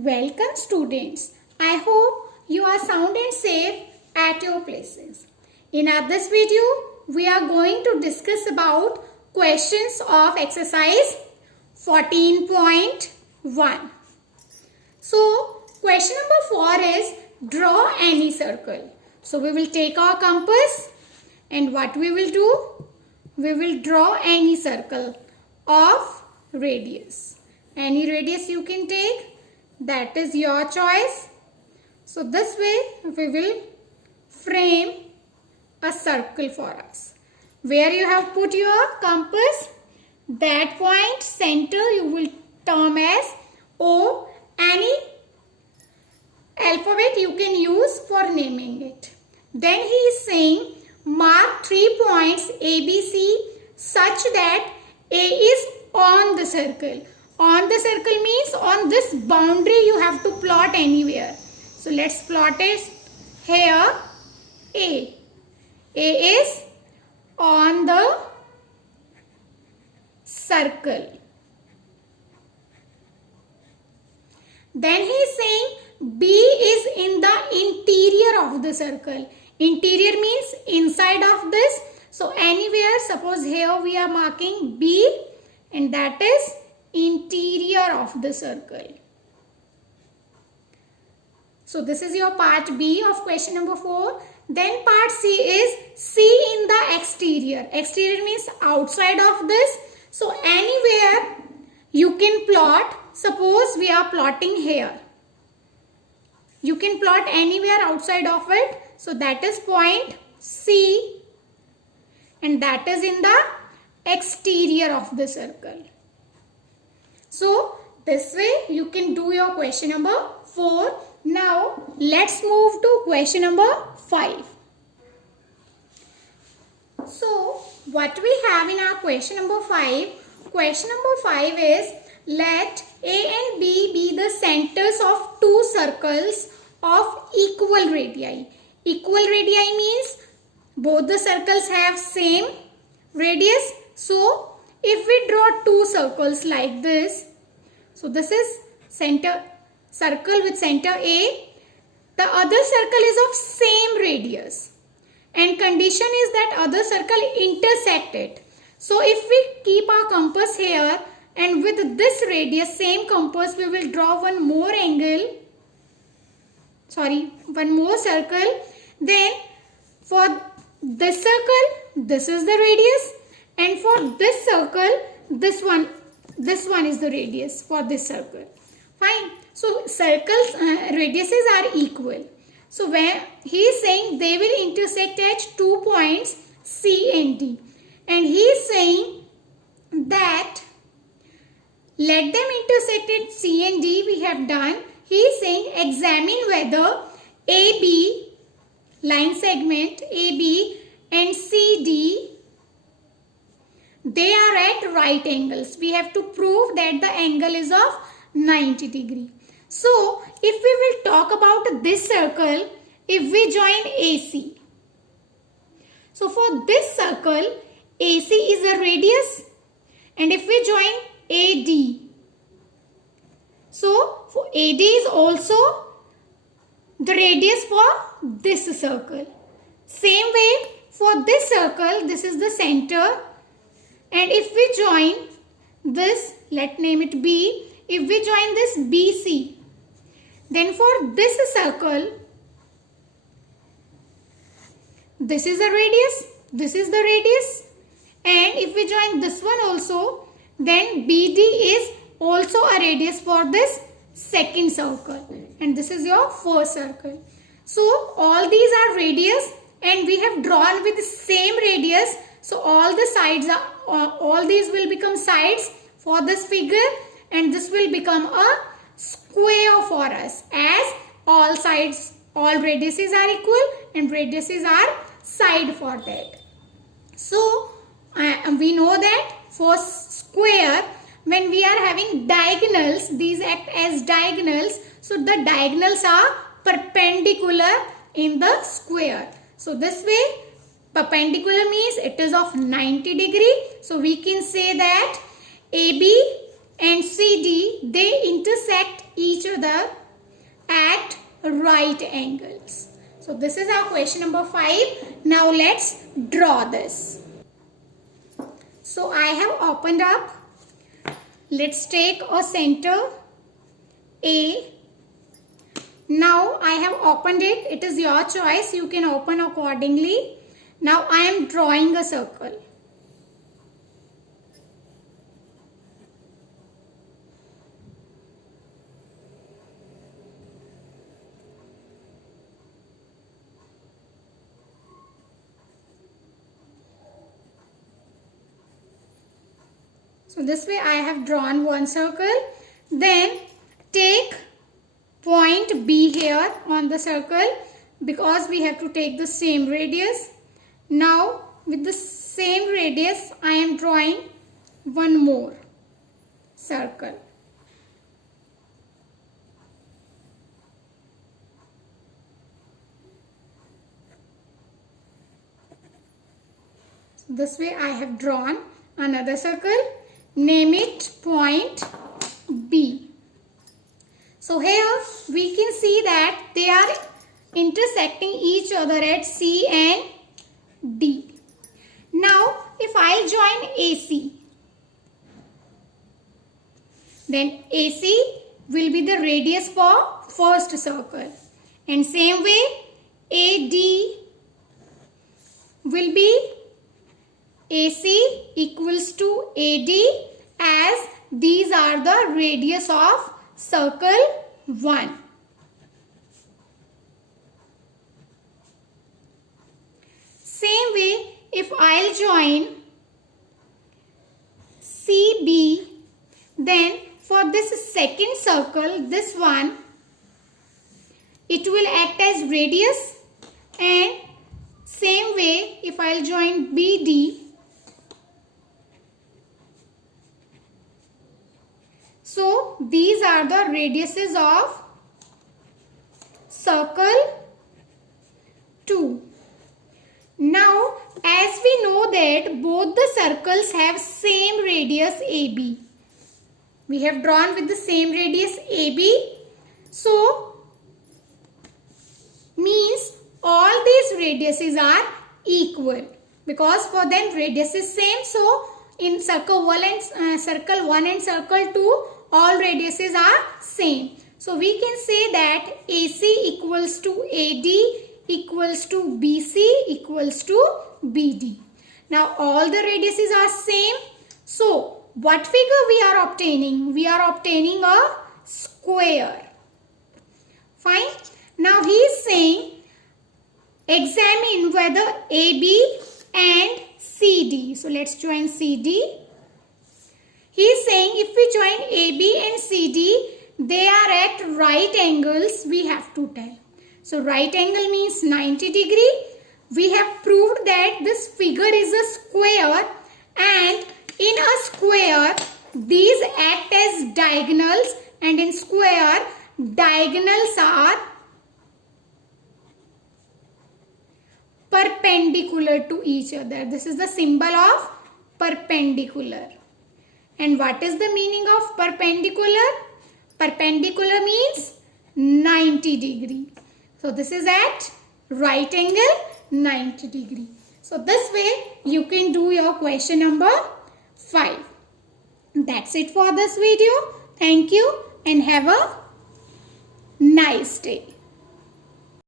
Welcome students. I hope you are sound and safe at your places. In this video, we are going to discuss about questions of exercise 14.1. So, question number 4 is draw any circle. So, we will take our compass and what we will do? We will draw any circle of radius. Any radius you can take. That is your choice. So this way we will frame a circle for us. Where you have put your compass, that point center you will term as O. Any alphabet you can use for naming it. Then he is saying mark 3 points A, B, C such that A is on the circle. On the circle means on this boundary you have to plot anywhere. So let's plot it here. A. A is on the circle. Then he is saying B is in the interior of the circle. Interior means inside of this. So anywhere, suppose here we are marking B and that is interior of the circle. So this is your part B of question number 4. Then part C is C in the exterior. Exterior means outside of this. So anywhere you can plot. Suppose we are plotting here. You can plot anywhere outside of it. So that is point C and that is in the exterior of the circle. So this way you can do your question number 4. Now let's move to question number 5. So what we have in our question number 5? Question number 5 is let A and B be the centers of two circles of equal radii. Equal radii means both the circles have same radius. So if we draw two circles like this, so this is circle with center A, the other circle is of same radius and condition is that other circle intersect it. So if we keep our compass here and with this radius, same compass, we will draw one more circle. Then for this circle, this is the radius. And for this circle, this one is the radius for this circle. Fine. So circles radiuses are equal. So when he is saying they will intersect at 2 points C and D. And he is saying that let them intersect at C and D we have done. He is saying examine whether AB, line segment AB and CD, they are at right angles. We have to prove that the angle is of 90 degree. So, if we will talk about this circle, if we join AC. So, for this circle, AC is a radius. And if we join AD. So, for AD is also the radius for this circle. Same way, for this circle, this is the center. And if we join this, let's name it B. If we join this BC, then for this circle, this is the radius, this is the radius. And if we join this one also, then BD is also a radius for this second circle. And this is your first circle. So all these are radius and we have drawn with the same radius. So all the sides are, all these will become sides for this figure and this will become a square for us as all sides, all radiuses are equal and radiuses are side for that. So we know that for square, when we are having diagonals, these act as diagonals. So the diagonals are perpendicular in the square. So this way, perpendicular means it is of 90 degree. So we can say that AB and CD, they intersect each other at right angles. So this is our question number 5. Now let's draw this. So I have opened up. Let's take a center A. Now I have opened it. It is your choice. You can open accordingly. Now I am drawing a circle. So this way I have drawn one circle. Then take point B here on the circle because we have to take the same radius. Now with the same radius I am drawing one more circle. So this way I have drawn another circle. Name it point B. So here we can see that they are intersecting each other at C and D. Now if I join AC, then AC will be the radius for first circle, and same way AD will be AC equals to AD, as these are the radius of circle 1. Same way, if I'll join CB, then for this second circle, this one, it will act as radius, and same way if I'll join BD, so these are the radiuses of circle 2. Now as we know that both the circles have same radius AB. We have drawn with the same radius AB. So means all these radiuses are equal because for them radius is same. So in circle 1 and circle 2 all radiuses are same. So we can say that AC equals to AD equals to BC equals to BD. Now all the radiuses are same. So what figure we are obtaining? We are obtaining a square. Fine. Now he is saying examine whether AB and CD. So let's join CD. He is saying if we join AB and CD, they are at right angles, we have to tell. So right angle means 90 degree. We have proved that this figure is a square, and in a square these act as diagonals, and in square diagonals are perpendicular to each other. This is the symbol of perpendicular. And what is the meaning of perpendicular? Perpendicular means 90 degree. So this is at right angle 90 degree. So this way you can do your question number 5. That's it for this video. Thank you and have a nice day.